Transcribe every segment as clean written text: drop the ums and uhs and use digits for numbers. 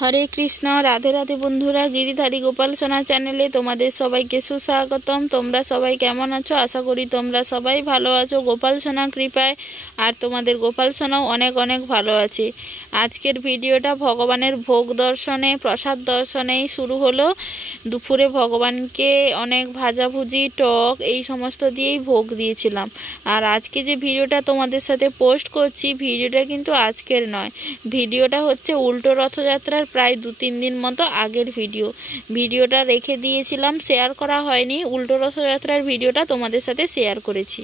हरे कृष्ण राधे राधे बंधुरा गिरिधारी गोपाल सोना चैनेले तुम्हारे सबाइके सुस्वागतम। तोमरा सबाई केमन आछो? आशा करी तोमरा सबाई भालो आछो गोपाल सोना कृपाय और तुम्हादेर गोपाल सोनाओ अनेक अनेक भालो आछे। आजकेर भिडियोटा भगवानेर भोग दर्शने प्रसाद दर्शनेई शुरू हलो। दुपुरे भगवानके अनेक भाजाभुजी टक এই সমস্ত দিয়েই ভোগ দিয়েছিলাম। আর আজকে যে ভিডিওটা তোমাদের সাথে পোস্ট করছি ভিডিওটা কিন্তু আজকের নয়, ভিডিওটা হচ্ছে উল্টো রথযাত্রার প্রায় 2-3 দিন মতো আগের ভিডিওটা রেখে দিয়েছিলাম, শেয়ার করা হয়নি। উল্টো রথযাত্রার ভিডিওটা তোমাদের সাথে শেয়ার করেছি।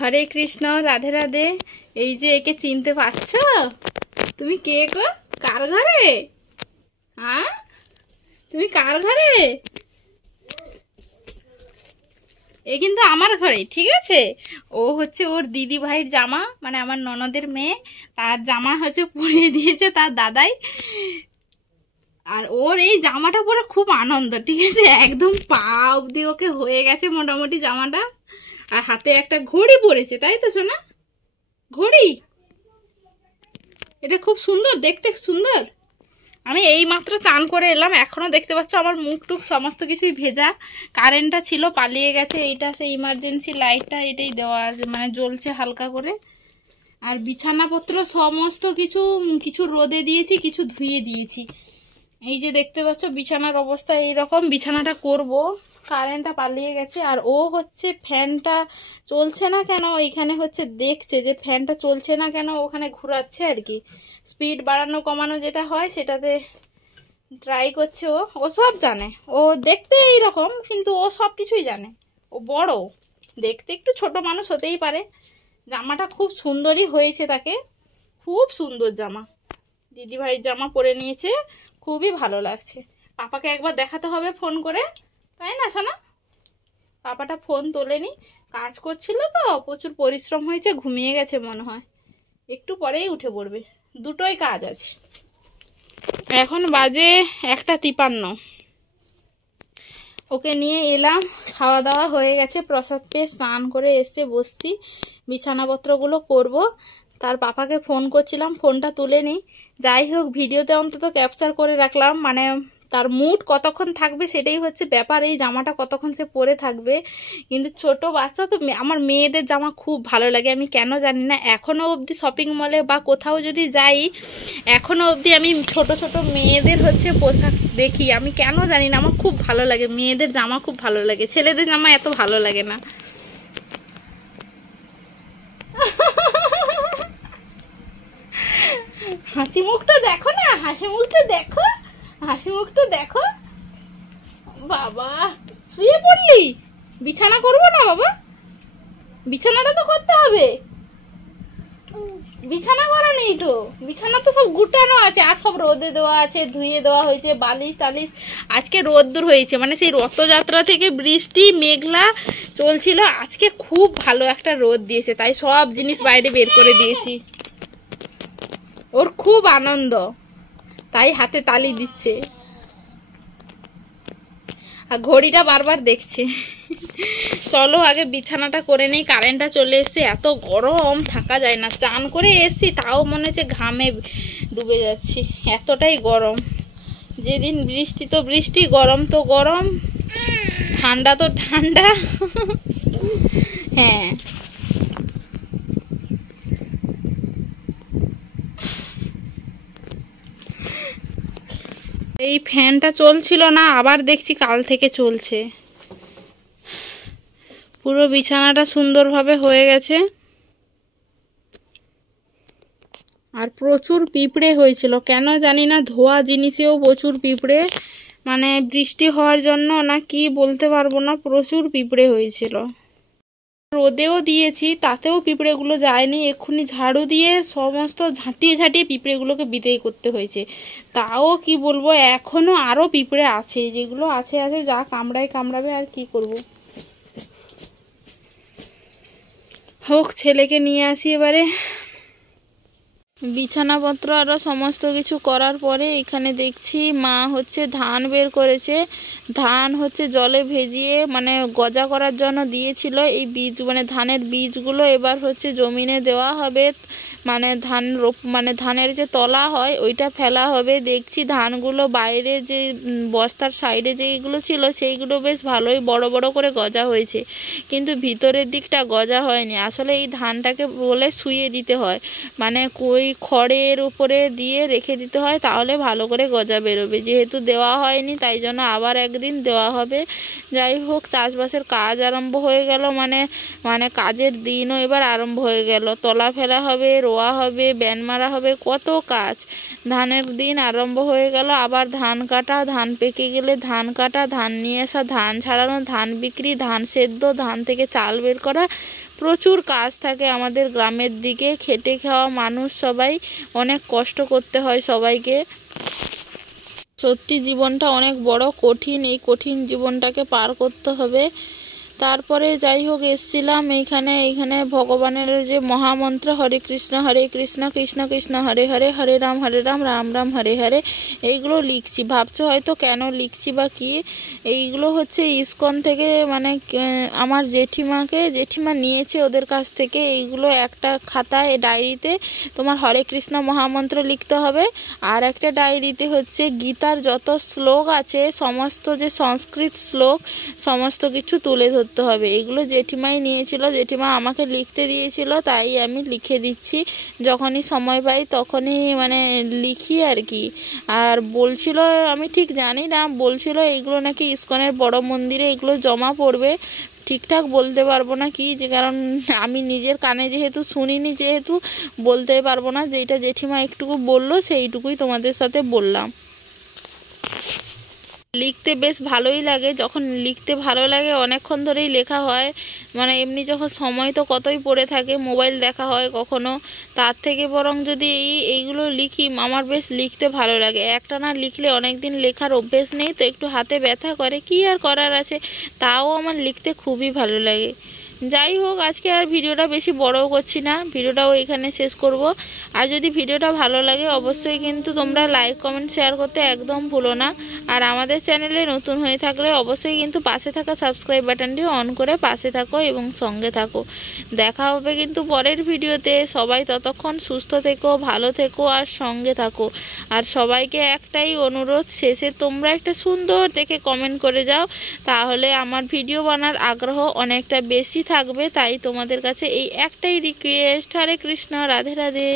হরে কৃষ্ণ রাধে রাধে। এই যে একে চিনতে পারছো? তুমি কে গো? কার ঘরে? হ্যাঁ তুমি কার ঘরে? এ কিন্তু আমার ঘরে, ঠিক আছে। ও হচ্ছে ওর দিদি ভাইয়ের জামা, মানে আমার ননদের মেয়ে, তার জামা হচ্ছে পরিয়ে দিয়েছে তার দাদাই। আর ওর এই জামাটা পরে খুব আনন্দ, ঠিক আছে। একদম পা অবধি ওকে হয়ে গেছে মোটামুটি জামাটা। আর হাতে একটা ঘড়ি পরেছে, তাই তো সোনা? ঘড়ি এটা খুব সুন্দর দেখতে, সুন্দর। আমি এই মাত্র চান করে এলাম, এখনো দেখতে পাচ্ছ আমার মুখ টুক সমস্ত কিছুই ভেজা। কারেন্টটা ছিল পালিয়ে গেছে, এইটা সেই ইমার্জেন্সি লাইটটা এটাই দেওয়া আছে, মানে জ্বলছে হালকা করে। আর বিছানাপত্র সমস্ত কিছু কিছু রোদে দিয়েছি, কিছু ধুয়ে দিয়েছি। এই যে দেখতে পাচ্ছ বিছানার অবস্থা এইরকম। বিছানাটা করব, কারেন্টটা পালিয়ে গেছে। আর ও হচ্ছে ফ্যানটা চলছে না কেন, ওইখানে হচ্ছে দেখছে যে ফ্যানটা চলছে না কেন, ওখানে ঘোরাচ্ছে আর কি। স্পিড বাড়ানো কমানো যেটা হয় সেটাতে ট্রাই করছে। ও সব জানে, ও দেখতে এইরকম কিন্তু ও সব কিছুই জানে। ও বড়, দেখতে একটু ছোট মানুষ হতেই পারে। জামাটা খুব সুন্দরই হয়েছে, তাকে খুব সুন্দর জামা, দিদিভাইয়ের জামা পরে নিয়েছে, খুবই ভালো লাগছে। পাপাকে একবার দেখাতে হবে ফোন করে, তাই না সোনা? পাপাটা ফোন তোলেনি, কাজ করছিল তো, প্রচুর পরিশ্রম হয়েছে, ঘুমিয়ে গেছে মনে হয়, একটু পরেই উঠে পড়বে। দুটোই কাজ আছে। এখন বাজে 1:53। ওকে নিয়ে এলাম, খাওয়া দাওয়া হয়ে গেছে, প্রসাদ পেয়ে স্নান করে এসে বসছি, বিছানাপত্রগুলো করব। তার পাপাকে ফোন করছিলাম, ফোনটা তুলেনি। যাই হোক ভিডিওতে অন্তত ক্যাপচার করে রাখলাম, মানে তার মুড কতক্ষণ থাকবে সেটাই হচ্ছে ব্যাপার। এই জামাটা কতক্ষণ সে পরে থাকবে। কিন্তু ছোট বাচ্চা তো, আমার মেয়েদের জামা খুব ভালো লাগে, আমি কেন জানি না। এখনও অবধি শপিং মলে বা কোথাও যদি যাই, এখনও অবধি আমি ছোট ছোট মেয়েদের হচ্ছে পোশাক দেখি, আমি কেন জানি না, আমার খুব ভালো লাগে। মেয়েদের জামা খুব ভালো লাগে, ছেলেদের জামা এত ভালো লাগে না। হাসি মুখটা দেখো না, হাসি মুখটা দেখো, হাসি মুখটা দেখো। বাবা শুয়ে পড়লি? বিছানা করবো না বাবা? বিছানাটা তো করতে হবে। বিছানা করা নেই তো, বিছানা তো সব গুটানো আছে, আর সব রোদে দেওয়া আছে, ধুয়ে দেওয়া হয়েছে, বালিশ টালিশ। আজকে রোদ্দুর হয়েছে, মানে সেই রথযাত্রা থেকে বৃষ্টি মেঘলা চলছিল, আজকে খুব ভালো একটা রোদ দিয়েছে, তাই সব জিনিস বাইরে বের করে দিয়েছি। ওর খুব আনন্দ, তাই হাতে তালি দিচ্ছে। আর ঘড়িটা বারবার দেখছে। চলো আগে বিছানাটা করে নেই, কারেন্টটা চলে এসছে, এত গরম থাকা যায় না। চান করে এসছি তাও মনে হচ্ছে ঘামে ডুবে যাচ্ছি, এতটাই গরম। যেদিন বৃষ্টি তো বৃষ্টি, গরম তো গরম, ঠান্ডা তো ঠান্ডা। হ্যাঁ এই ফ্যানটা চলছিল না, আবার দেখছি কাল থেকে চলছে। পুরো বিছানাটা সুন্দরভাবে হয়ে গেছে। আর প্রচুর পিঁপড়ে হয়েছিল, কেন জানি না, ধোয়া জিনিসেও প্রচুর পিঁপড়ে, মানে বৃষ্টি হওয়ার জন্য না কি বলতে পারবো না, প্রচুর পিঁপড়ে হয়েছিল। রোদেও দিয়েছি, তাতেও পিঁপড়েগুলো যায়নি। এক্ষুনি ঝাড়ু দিয়ে সমস্ত ঝাঁটিয়ে ঝাঁটিয়ে পিঁপড়েগুলোকে বিদায় করতে হয়েছে। তাও কি বলবো, এখনো আরও পিঁপড়ে আছে, যেগুলো আছে আছে, যা কামড়াবে, আর কি করব। হোক ছেলেকে নিয়ে আসি এবারে। বিছানাপত্র আরও সমস্ত কিছু করার পরে এখানে দেখছি মা হচ্ছে ধান বের করেছে। ধান হচ্ছে জলে ভিজিয়ে মানে গজা করার জন্য দিয়েছিল। এই বীজ মানে ধানের বীজগুলো এবার হচ্ছে জমিনে দেওয়া হবে, মানে ধানের যে তলা হয় ওইটা ফেলা হবে। দেখছি ধানগুলো বাইরে যে বস্তার সাইডে যেইগুলো ছিল সেইগুলো বেশ ভালোই বড় বড় করে গজা হয়েছে, কিন্তু ভিতরের দিকটা গজা হয়নি। আসলে এই ধানটাকে বলে শুইয়ে দিতে হয়, মানে ওই খড়ের উপরে দিয়ে রেখে দিতে হয়, তাহলে ভালো করে গজা বেরোবে। যেহেতু দেওয়া হয়নি তাই জন্য আবার একদিন দেওয়া হবে। যাই হোক, চাষবাসের কাজ আরম্ভ হয়ে গেল, মানে কাজের দিনও এবার আরম্ভ হয়ে গেল। তলা ফেলা হবে, রোয়া হবে, ব্যান মারা হবে, কত কাজ। ধানের দিন আরম্ভ হয়ে গেল। আবার ধান কাটা, ধান পেকে গেলে ধান কাটা, ধান নিয়ে আসা, ধান ছাড়ানো, ধান বিক্রি, ধান সেদ্ধ, ধান থেকে চাল বের করা, প্রচুর কাজ থাকে আমাদের গ্রামের দিকে। খেটে খাওয়া মানুষ সবাই, অনেক কষ্ট করতে হয় সবাইকে। সত্যি জীবনটা অনেক বড় কঠিন, এই কঠিন জীবনটাকে পার করতে হবে। তারপরে যাই হোক এসছিলাম এইখানে ভগবানের যে মহামন্ত্র হরে কৃষ্ণ কৃষ্ণ কৃষ্ণ হরে হরে, হরে রাম রাম রাম হরে হরে, এইগুলো লিখছি। ভাবছো হয়তো কেন লিখছি বা কি, এইগুলো হচ্ছে ইসকন থেকে, মানে আমার জেঠিমা নিয়েছে ওদের কাছ থেকে। এইগুলো একটা খাতায় ডায়েরিতে তোমার হরে কৃষ্ণ মহামন্ত্র লিখতে হবে, আর একটা ডায়েরিতে হচ্ছে গীতার যত শ্লোক আছে সমস্ত যে সংস্কৃত শ্লোক সমস্ত কিছু তুলে ধরতে হবে। এগুলো জেঠিমাই নিয়েছিল, জেঠিমা আমাকে লিখতে দিয়েছিল, তাই আমি লিখে দিচ্ছি। যখনই সময় পাই তখনই মানে লিখি আর কি। আর বলছিল, আমি ঠিক জানি না, বলছিল এইগুলো নাকি ইসকনের বড় মন্দিরে এগুলো জমা পড়বে। ঠিকঠাক বলতে পারবো না কি, যে কারণ আমি নিজের কানে যেহেতু শুনিনি, যেহেতু বলতে পারবো না। যেটা জেঠিমা একটুকু বললো সেইটুকুই তোমাদের সাথে বললাম। লিখতে বেশ ভালোই লাগে, যখন লিখতে ভালো লাগে অনেকক্ষণ ধরেই লেখা হয়। মানে এমনি যখন সময় তো কতই পড়ে থাকে, মোবাইল দেখা হয় কখনো, তার থেকে বরং যদি এইগুলো লিখি, আমার বেশ লিখতে ভালো লাগে। একটানা লিখলে অনেক দিন লেখার অভ্যেস নেই তো একটু হাতে ব্যথা করে, কি আর করার আছে, তাও আমার লিখতে খুবই ভালো লাগে। যাই হোক, আজকে আর ভিডিওটা বেশি বড়ও করছি না, ভিডিওটাও এখানে শেষ করব। আর যদি ভিডিওটা ভালো লাগে অবশ্যই কিন্তু তোমরা লাইক কমেন্ট শেয়ার করতে একদম ভুলো না। আর আমাদের চ্যানেলে নতুন হয়ে থাকলে অবশ্যই কিন্তু পাশে থাকা সাবস্ক্রাইব বাটনটি অন করে পাশে থাকো এবং সঙ্গে থাকো। দেখা হবে কিন্তু পরের ভিডিওতে। সবাই ততক্ষণ সুস্থ থেকো, ভালো থেকো আর সঙ্গে থাকো। আর সবাইকে একটাই অনুরোধ, শেষে তোমরা একটা সুন্দর দেখে কমেন্ট করে যাও, তাহলে আমার ভিডিও বানার আগ্রহ অনেকটা বেশি থাকবে। তাই তোমাদের কাছে এই একটাই রিকোয়েস্ট, হরে কৃষ্ণ, রাধে রাধে।